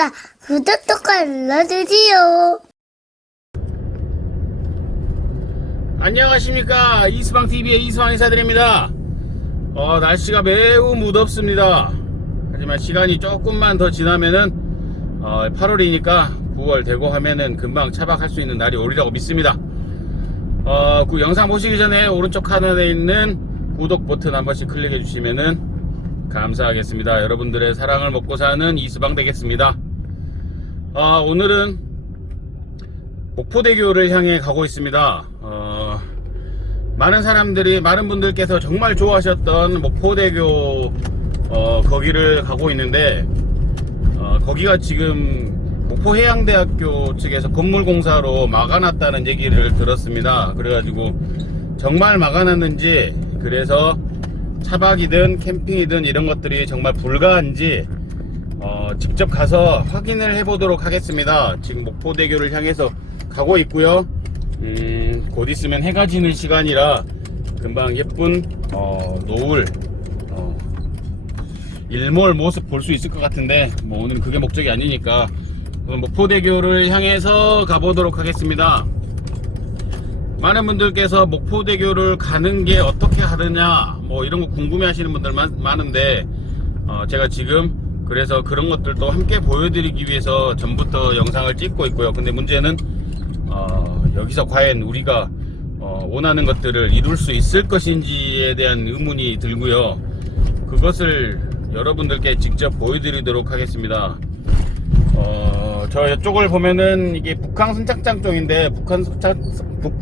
좋다. 구독, 똑같 눌러주세요. 안녕하십니까 이스방 TV의 이스방 인사드립니다. 어, 날씨가 매우 무덥습니다. 하지만 시간이 조금만 더 지나면은 어, 8월이니까 9월 되고 하면은 금방 차박할 수 있는 날이 오리라고 믿습니다. 어, 그 영상 보시기 전에 오른쪽 하단에 있는 구독 버튼 한 번씩 클릭해 주시면은 감사하겠습니다. 여러분들의 사랑을 먹고 사는 이스방 되겠습니다. 어, 오늘은 목포대교를 향해 가고 있습니다. 어, 많은 사람들이, 많은 분들께서 정말 좋아하셨던 목포대교, 어, 거기를 가고 있는데, 어, 거기가 지금 목포해양대학교 측에서 건물공사로 막아놨다는 얘기를 들었습니다. 그래가지고, 정말 막아놨는지, 그래서 차박이든 캠핑이든 이런 것들이 정말 불가한지, 어, 직접 가서 확인을 해보도록 하겠습니다. 지금 목포대교를 향해서 가고 있고요. 음, 곧 있으면 해가 지는 시간이라 금방 예쁜 어, 노을 어, 일몰 모습 볼 수 있을 것 같은데 뭐 오늘은 그게 목적이 아니니까 목포대교를 향해서 가보도록 하겠습니다. 많은 분들께서 목포대교를 가는 게 어떻게 하느냐 뭐 이런 거 궁금해 하시는 분들 많, 많은데 어, 제가 지금 그래서 그런 것들도 함께 보여드리기 위해서 전부터 영상을 찍고 있고요. 근데 문제는 어, 여기서 과연 우리가 어, 원하는 것들을 이룰 수 있을 것인지에 대한 의문이 들고요. 그것을 여러분들께 직접 보여드리도록 하겠습니다. 어, 저 이쪽을 보면은 이게 북항 선착장 쪽인데 북한 선착 북,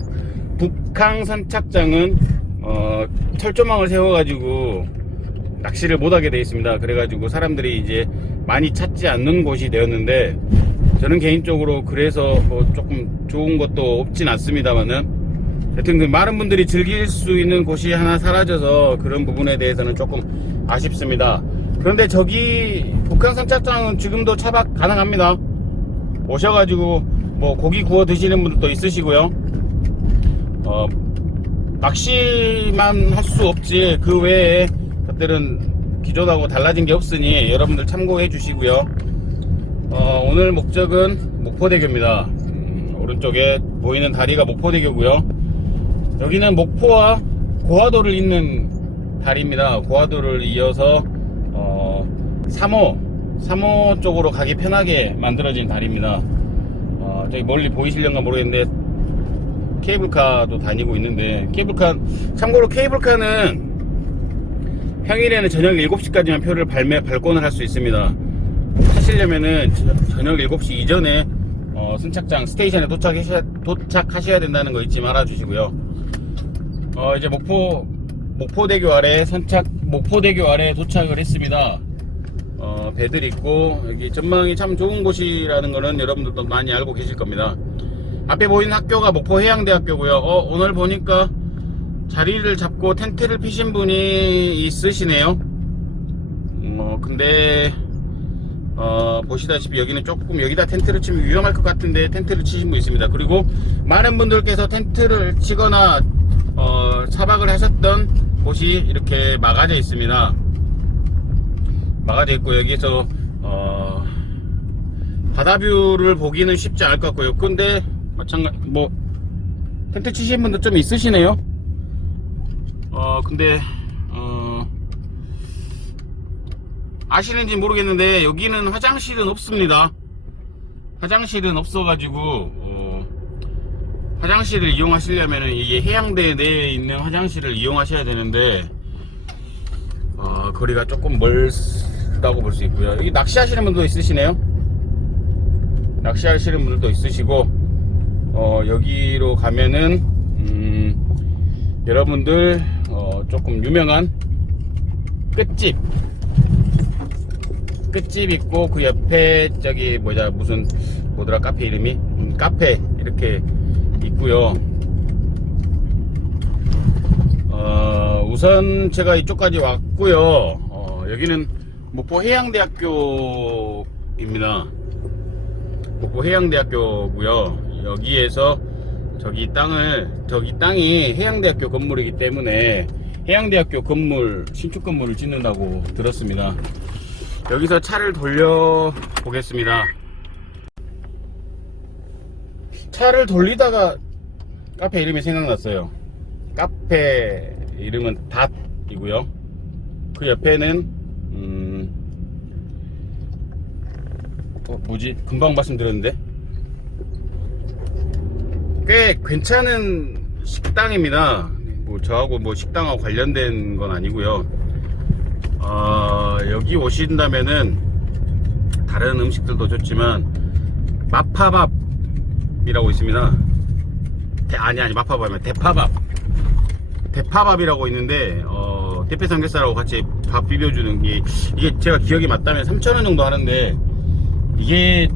북항 선착장은 어, 철조망을 세워가지고 낚시를 못하게 되어 있습니다. 그래가지고 사람들이 이제 많이 찾지 않는 곳이 되었는데 저는 개인적으로 그래서 뭐 조금 좋은 것도 없진 않습니다만은 여튼 그 많은 분들이 즐길 수 있는 곳이 하나 사라져서 그런 부분에 대해서는 조금 아쉽습니다. 그런데 저기 북한 선착장은 지금도 차박 가능합니다. 오셔가지고 뭐 고기 구워 드시는 분들도 있으시고요. 어, 낚시만 할 수 없지 그 외에 것들은 기존하고 달라진 게 없으니 여러분들 참고해 주시고요. 어, 오늘 목적은 목포대교입니다. 음, 오른쪽에 보이는 다리가 목포대교고요. 여기는 목포와 고화도를 잇는 다리입니다. 고화도를 이어서 어, 3호 3호 쪽으로 가기 편하게 만들어진 다리입니다. 어, 저기 멀리 보이실런가 모르겠는데 케이블카도 다니고 있는데 케이블카 참고로 케이블카는 평일에는 저녁 7시까지만 표를 발매 발권을 할 수 있습니다. 하시려면은 저- 저녁 7시 이전에 어, 선착장 스테이션에 도착하셔야, 도착하셔야 된다는 거 잊지 말아 주시고요. 어, 이제 목포 목포대교 아래 선착 목포대교 아래 도착을 했습니다. 어, 배들 있고 여기 전망이 참 좋은 곳이라는 거는 여러분들도 많이 알고 계실 겁니다. 앞에 보이는 학교가 목포해양대학교고요. 어, 오늘 보니까 자리를 잡고 텐트를 피신 분이 있으시네요. 어, 근데 어, 보시다시피 여기는 조금 여기다 텐트를 치면 위험할 것 같은데 텐트를 치신 분 있습니다. 그리고 많은 분들께서 텐트를 치거나 어, 차박을 하셨던 곳이 이렇게 막아져 있습니다. 막아져 있고 여기서 어, 바다뷰를 보기는 쉽지 않을 것 같고요. 근데 마찬가지 뭐 텐트 치신 분도 좀 있으시네요. 어 근데 어 아시는지 모르겠는데 여기는 화장실은 없습니다. 화장실은 없어가지고 어, 화장실을 이용하시려면 이게 해양대 내에 있는 화장실을 이용하셔야 되는데 어, 거리가 조금 멀다고 볼 수 있고요. 여기 낚시하시는 분도 있으시네요. 낚시하시는 분들도 있으시고 어, 여기로 가면은 음, 여러분들 어, 조금 유명한 끝집 끝집 있고 그 옆에 저기 뭐냐 무슨 뭐더라 카페 이름이 음, 카페 이렇게 있고요. 어, 우선 제가 이쪽까지 왔고요. 어, 여기는 목포 해양대학교입니다. 목포 해양대학교고요. 여기에서 저기 땅을 저기 땅이 해양대학교 건물이기 때문에 해양대학교 건물 신축 건물을 짓는다고 들었습니다. 여기서 차를 돌려 보겠습니다. 차를 돌리다가 카페 이름이 생각났어요. 카페 이름은 닷이고요. 그 옆에는 음, 어, 뭐지? 금방 말씀드렸는데 꽤 괜찮은 식당입니다. 뭐 저하고 뭐 식당하고 관련된 건 아니고요. 어, 여기 오신다면은 다른 음식들도 좋지만 마파밥이라고 있습니다. 대- 아니 아니 마파밥이 대파밥. 대파밥이라고 있는데 어, 대패 삼겹살하고 같이 밥 비벼주는 게 이게 제가 기억이 맞다면 3,000원 정도 하는데 이게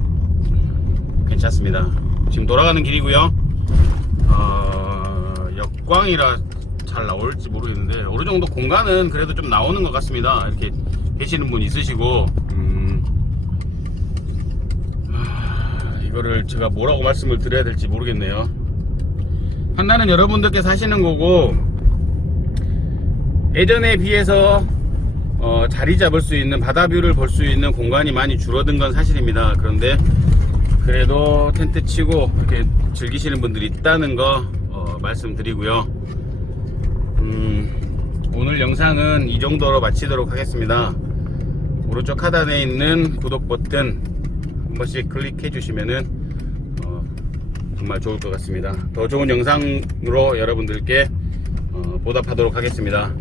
괜찮습니다. 지금 돌아가는 길이고요. 어, 역광이라 잘 나올지 모르겠는데 어느 정도 공간은 그래도 좀 나오는 것 같습니다. 이렇게 계시는 분 있으시고 음, 하, 이거를 제가 뭐라고 말씀을 드려야 될지 모르겠네요. 판단은 여러분들께서 하시는 거고 예전에 비해서 어, 자리 잡을 수 있는 바다 뷰를 볼 수 있는 공간이 많이 줄어든 건 사실입니다. 그런데 그래도 텐트 치고 이렇게 즐기시는 분들이 있다는 거 어, 말씀드리고요. 음, 오늘 영상은 이 정도로 마치도록 하겠습니다. 오른쪽 하단에 있는 구독 버튼 한 번씩 클릭해 주시면은 어, 정말 좋을 것 같습니다. 더 좋은 영상으로 여러분들께 어, 보답하도록 하겠습니다.